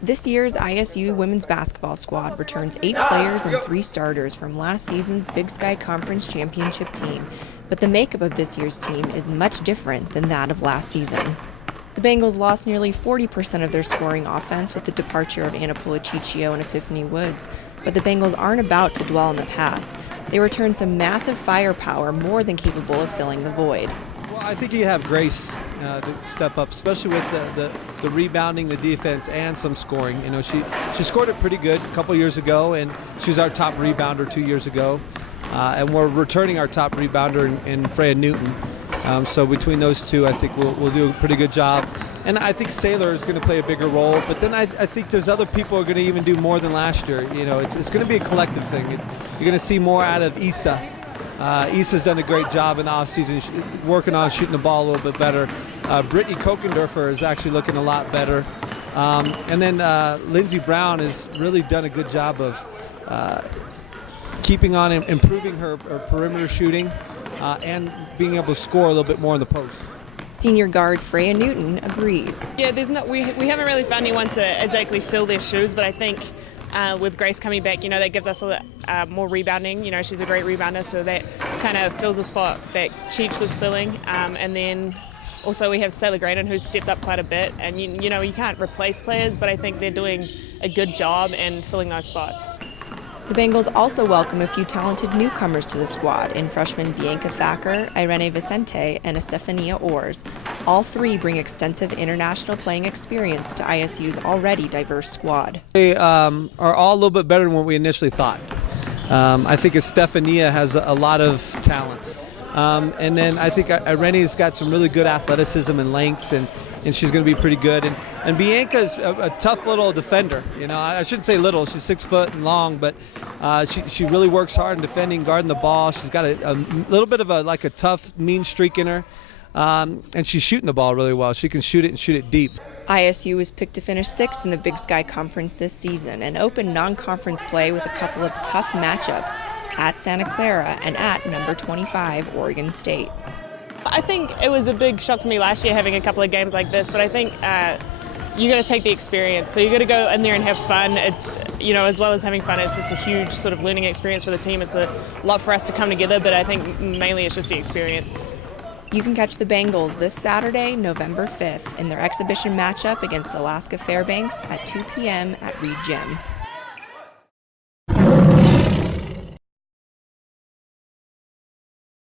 This year's ISU women's basketball squad returns 8 players and 3 starters from last season's Big Sky Conference championship team, but the makeup of this year's team is much different than that of last season. The Bengals lost nearly 40% of their scoring offense with the departure of Anna Pulicicio and Epiphany Woods, but the Bengals aren't about to dwell on the past. They return some massive firepower more than capable of filling the void. Well, I think you have Grace to step up, especially with the rebounding, the defense, and some scoring. You know, she scored it pretty good a couple years ago, and she was our top rebounder 2 years ago. And we're returning our top rebounder in Freya Newton. So between those two, I think we'll do a pretty good job. And I think Saylor is going to play a bigger role. But then I think there's other people who are going to even do more than last year. You know, it's going to be a collective thing. You're going to see more out of Issa. Issa's done a great job in the offseason, working on shooting the ball a little bit better. Brittany Kokendorfer is actually looking a lot better. And then Lindsey Brown has really done a good job of keeping on improving her perimeter shooting and being able to score a little bit more in the post. Senior guard Freya Newton agrees. Yeah, we haven't really found anyone to exactly fill their shoes, but I think with Grace coming back, you know, that gives us more rebounding. You know, she's a great rebounder, so that kind of fills the spot that Cheech was filling. And then also we have Saylor Graydon, who's stepped up quite a bit. And, you know, you can't replace players, but I think they're doing a good job in filling those spots. The Bengals also welcome a few talented newcomers to the squad in freshmen Bianca Thacker, Irene Vicente, and Estefania Ors. All 3 bring extensive international playing experience to ISU's already diverse squad. They are all a little bit better than what we initially thought. I think Estefania has a lot of talent. And then I think Irene's got some really good athleticism and length, and she's going to be pretty good. And Bianca's a tough little defender. You know, I shouldn't say little. She's 6 foot and long, but she really works hard in defending, guarding the ball. She's got a little bit of a tough, mean streak in her, and she's shooting the ball really well. She can shoot it and shoot it deep. ISU was picked to finish 6th in the Big Sky Conference this season and opened non-conference play with a couple of tough matchups at Santa Clara and at number 25, Oregon State. I think it was a big shock for me last year having a couple of games like this, but I think you got to take the experience. So you got to go in there and have fun. It's, you know, as well as having fun, it's just a huge sort of learning experience for the team. It's a lot for us to come together, but I think mainly it's just the experience. You can catch the Bengals this Saturday, November 5th, in their exhibition matchup against Alaska Fairbanks at 2 p.m. at Reed Gym.